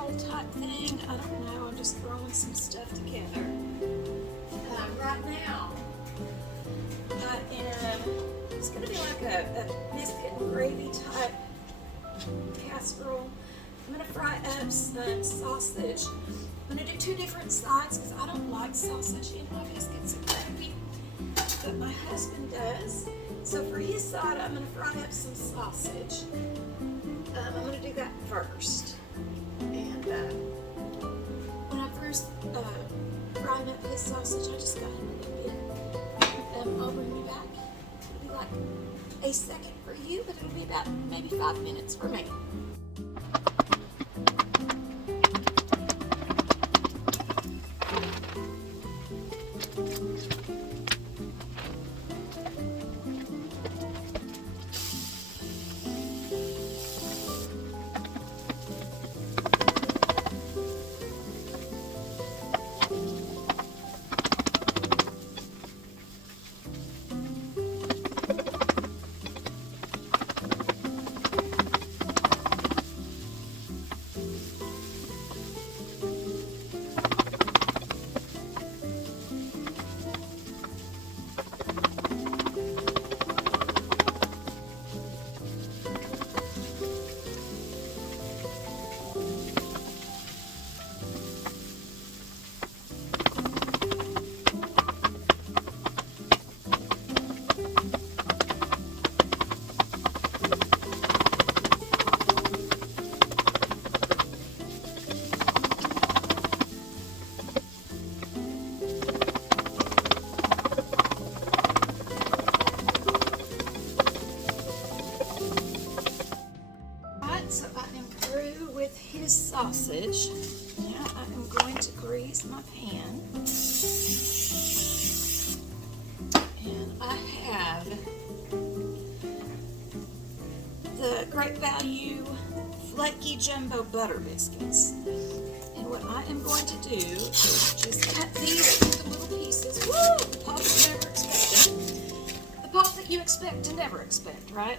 casserole type thing. I don't know, I'm just throwing some stuff together. Right now, it's going to be like a biscuit and gravy type casserole. I'm going to fry up some sausage. I'm going to do two different sides because I don't like sausage in my biscuits and gravy, but my husband does. So for his side, I'm going to fry up some sausage. I'm going to do that first. And when I first fried up his sausage, I just got him a little bit. I'll bring you back. It'll be like a second for you, but it'll be about maybe 5 minutes for me. So I am through with his sausage. Now I am going to grease my pan. And I have the Great Value Flaky Jumbo Butter Biscuits. And what I am going to do is just cut these into little pieces. Woo! The pop you never expected. The pop that you expect to never expect, right?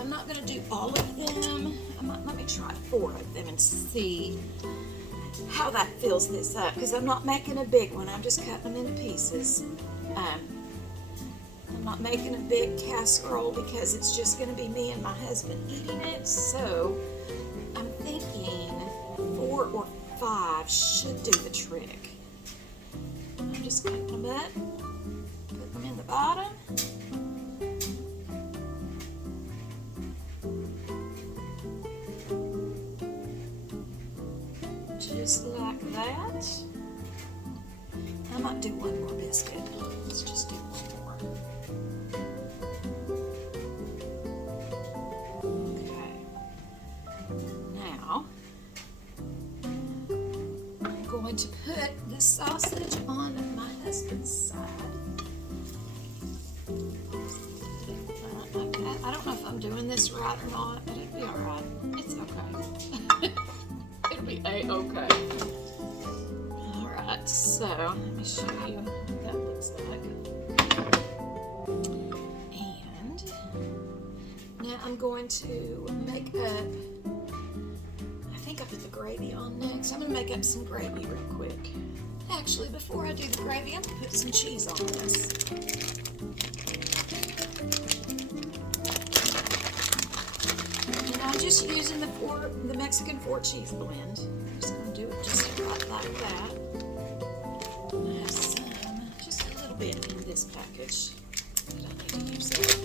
I'm not going to do all of them. Let me try 4 of them and see how that fills this up, because I'm not making a big one. I'm just cutting them into pieces. I'm not making a big casserole because it's just going to be me and my husband eating it. So I'm thinking 4 or 5 should do the trick. I'm just cutting them up, put them in the bottom. Just like that. I might do one more biscuit. Let's just do one more. Okay. Now, I'm going to put the sausage on my husband's side. I don't know if I'm doing this right or not, but it'll be alright. It's okay. It'll be a-okay. Alright, so let me show you what that looks like. And now I'm going to make up, I think I put the gravy on next. I'm going to make up some gravy real quick. Actually, before I do the gravy, I'm going to put some cheese on this. I'm just using the Mexican 4 cheese blend. I'm just going to do it just right like that. I have some, just a little bit in this package, but I need to use it.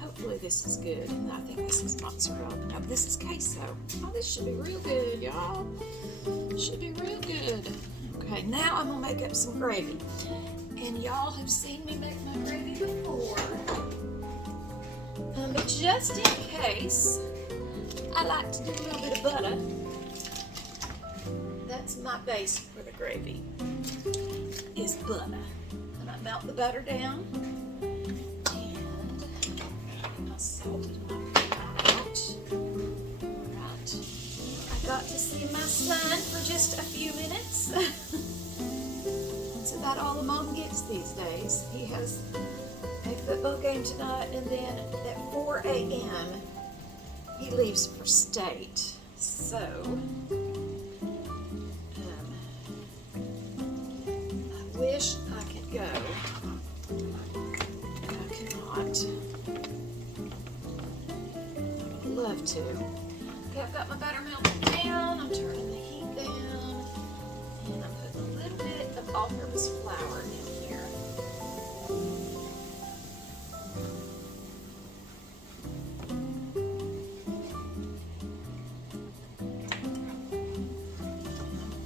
Hopefully this is good, and I think this is mozzarella. No, this is queso. Oh, this should be real good, y'all. Should be real good. Okay, now I'm going to make up some gravy. And y'all have seen me make my gravy before. But just in case, I like to do a little bit of butter. That's my base for the gravy, is butter. And I melt the butter down, and I salted my out. Alright, I got to see my son for just a few minutes. That's about all the mom gets these days. He has a football game tonight, and then at 4 4 a.m. he leaves for state. So, I wish I could go. I cannot. I would love to. Okay, I've got my buttermilk down. I'm turning the heat down. And I'm putting a little bit of all-purpose flour in here.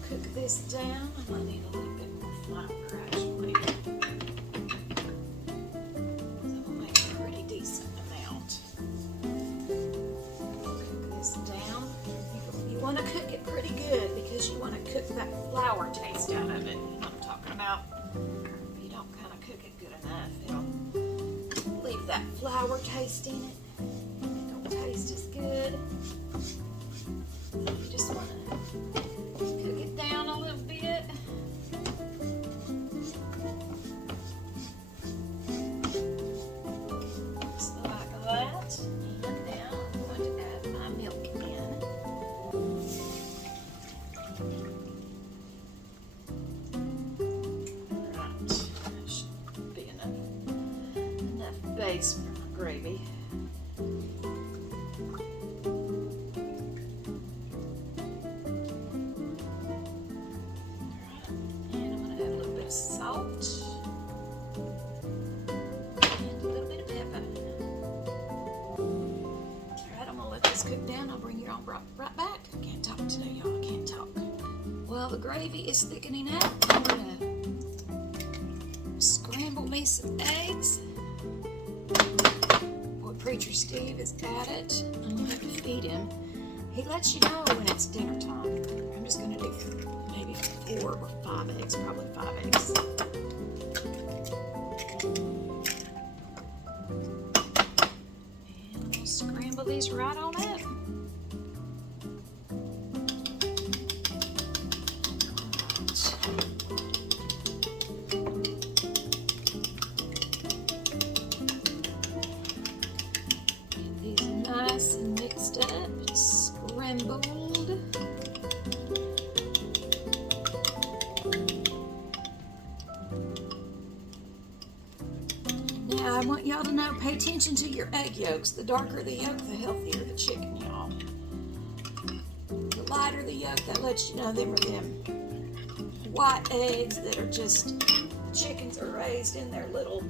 Cook this down. I might need a little bit more flour actually. So I'll make a pretty decent amount. Cook this down. You want to cook it pretty good because you want to cook that flour taste out of it. You know what I'm talking about? If you don't kind of cook it good enough, it'll leave that flour taste in it. It don't taste as good. You just want to cook it down a little bit. Just like that. And now I'm going to add my milk in. Right. That should be enough base for my gravy. Salt and a little bit of pepper. Alright, I'm gonna let this cook down. I'll bring you all right back. I can't talk today, y'all. I can't talk. Well, the gravy is thickening up. I'm gonna scramble me some eggs. Boy, Preacher Steve is at it. I'm gonna have to feed him. He lets you know when it's dinner time. I'm just gonna do maybe 4 or 5 eggs, probably 5 eggs. And I'm gonna scramble these right on up. Get these nice and mixed up, scrambled. Now, I want y'all to know, pay attention to your egg yolks. The darker the yolk, the healthier the chicken, y'all. The lighter the yolk, that lets you know them are them white eggs that are just, chickens are raised in their little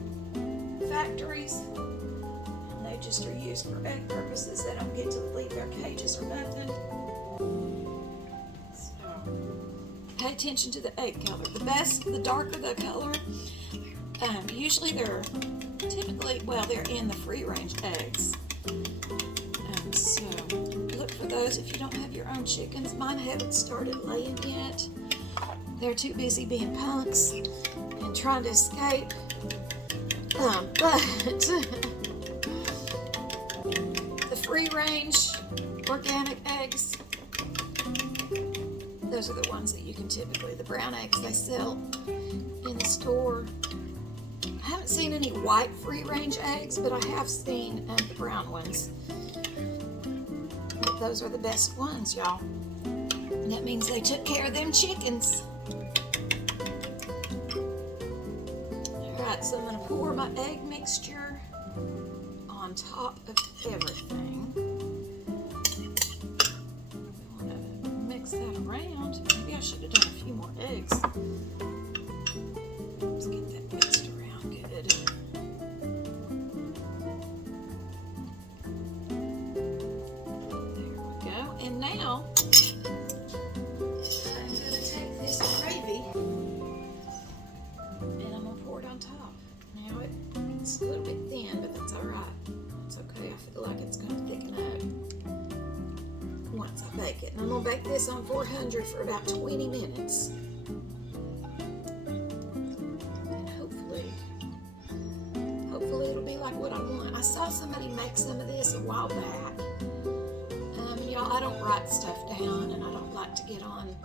factories. And they just are used for egg purposes. They don't get to leave their cages or nothing. So, pay attention to the egg color. The darker the color, usually they're they're in the free-range eggs. So look for those if you don't have your own chickens. Mine haven't started laying yet. They're too busy being punks and trying to escape. But the free-range organic eggs, those are the ones that you can typically, the brown eggs they sell in the store. I haven't seen any white free-range eggs, but I have seen the brown ones. But those are the best ones, y'all. And that means they took care of them chickens. Alright, so I'm going to pour my egg mixture on top of everything. We want to mix that around. Maybe I should have done a few more eggs. Let's get that mixed around good. There we go. And now I'm going to take this gravy and I'm going to pour it on top. Now it's a little bit thin, but that's alright. It's okay. I feel like it's going to thicken up once I bake it. And I'm going to bake this on 400 for about 20 minutes. Like what I want. I saw somebody make some of this a while back. Y'all, I don't write stuff down and I don't like to get on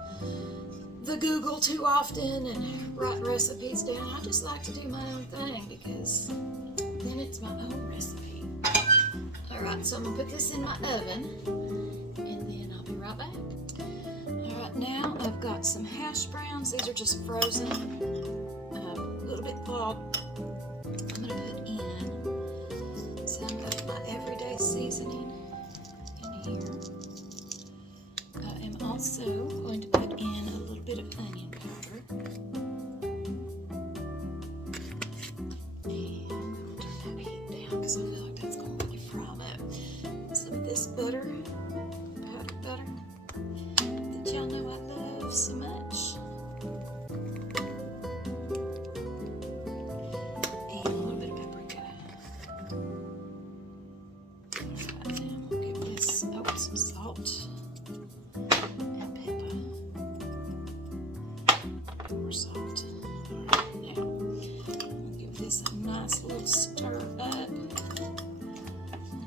the Google too often and write recipes down. I just like to do my own thing because then it's my own recipe. Alright, so I'm going to put this in my oven, and then I'll be right back. Alright, now I've got some hash browns. These are just frozen, a little bit thawed. I'm going to put in some of my everyday seasoning in here. I am also going to put in a little bit of onion powder. And I'm going to turn that heat down because I feel like that's going to really fry them up. Some of this butter, powdered butter, that y'all know I love so much. And a little bit of paprika. Alright, now we'll give this some salt. More salt. Alright, now I'll give this a nice little stir up. And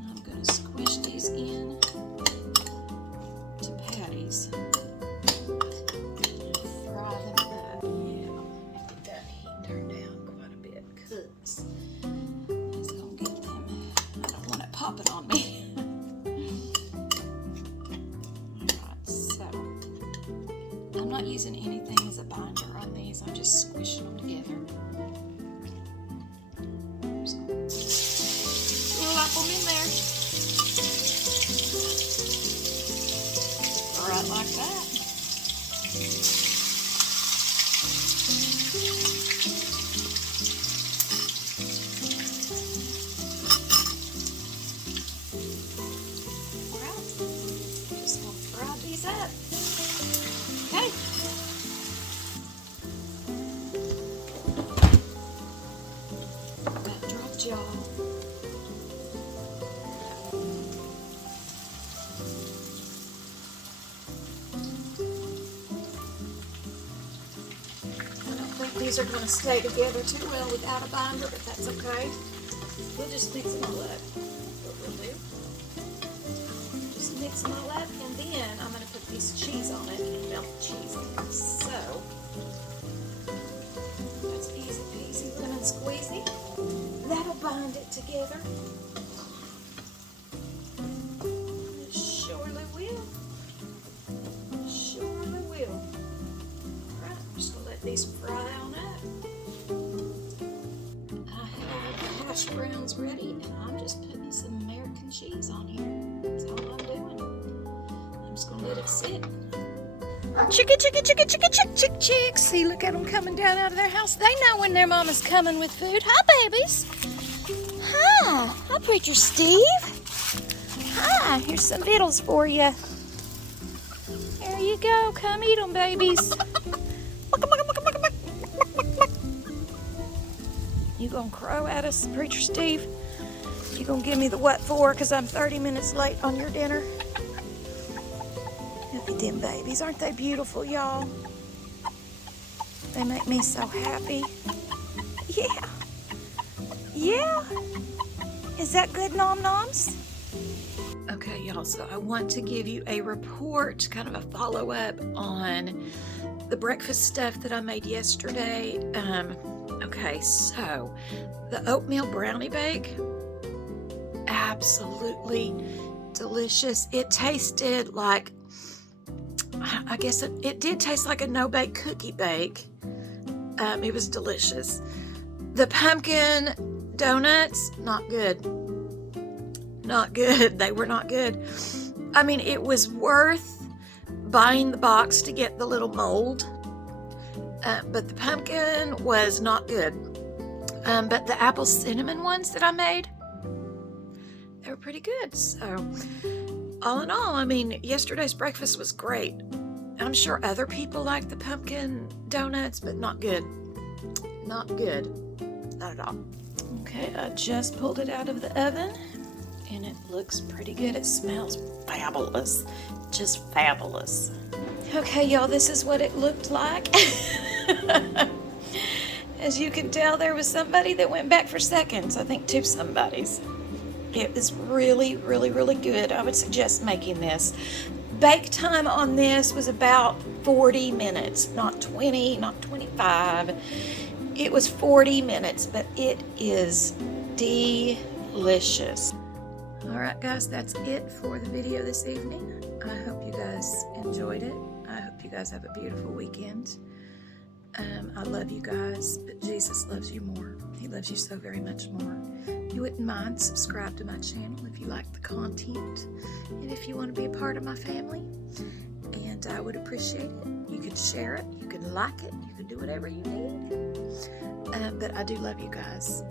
I'm going to squish these in to patties. And fry them up. Yeah, get that heat turned down quite a bit because it's going to get them. I don't want it popping on me. I'm not using anything as a binder on these, I'm just squishing them together. Slap them in there. Right like that. Alright, just gonna fry these up. Okay. That dropped y'all. I don't think these are going to stay together too well without a binder, but that's okay. We'll just mix them all up. What we'll do. Just mix them all up, and then I'm going to put this cheese on it and melt the cheese in. So, that's easy peasy lemon squeezy. That'll bind it together. It surely will. Surely will. Alright, I'm just going to let these fry on up. I have hash browns ready, and I'm just putting some American cheese on here. That's all I'm doing. I'm just going to let it sit. Chick. See, look at them coming down out of their house. They know when their mama's coming with food. Hi, babies. Hi. Hi, Preacher Steve. Hi. Here's some vittles for you. There you go. Come eat them, babies. You gonna crow at us, Preacher Steve? You gonna give me the what for? Because I'm 30 minutes late on your dinner. Look at them babies. Aren't they beautiful, y'all? They make me so happy. Yeah. Yeah. Is that good, Nom Noms? Okay, y'all, so I want to give you a report, kind of a follow-up on the breakfast stuff that I made yesterday. Okay, so the oatmeal brownie bake, absolutely delicious. It tasted like, I guess it did taste like a no-bake cookie bake. It was delicious. The pumpkin donuts, not good. Not good. They were not good. I mean, it was worth buying the box to get the little mold, but the pumpkin was not good. But the apple cinnamon ones that I made, they were pretty good. So, all in all, I mean, yesterday's breakfast was great. I'm sure other people like the pumpkin donuts, but not good. Not good. Not at all. Okay, I just pulled it out of the oven, and it looks pretty good. It smells fabulous. Just fabulous. Okay, y'all, this is what it looked like. As you can tell, there was somebody that went back for seconds. I think 2 somebodies. It is really, really, really good. I would suggest making this. Bake time on this was about 40 minutes, not 20, not 25. It was 40 minutes, but it is delicious. Alright guys, that's it for the video this evening. I hope you guys enjoyed it. I hope you guys have a beautiful weekend. I love you guys, but Jesus loves you more. He loves you so very much more. If you wouldn't mind, subscribe to my channel if you like the content and if you want to be a part of my family. And I would appreciate it. You can share it, you can like it, you can do whatever you need. But I do love you guys.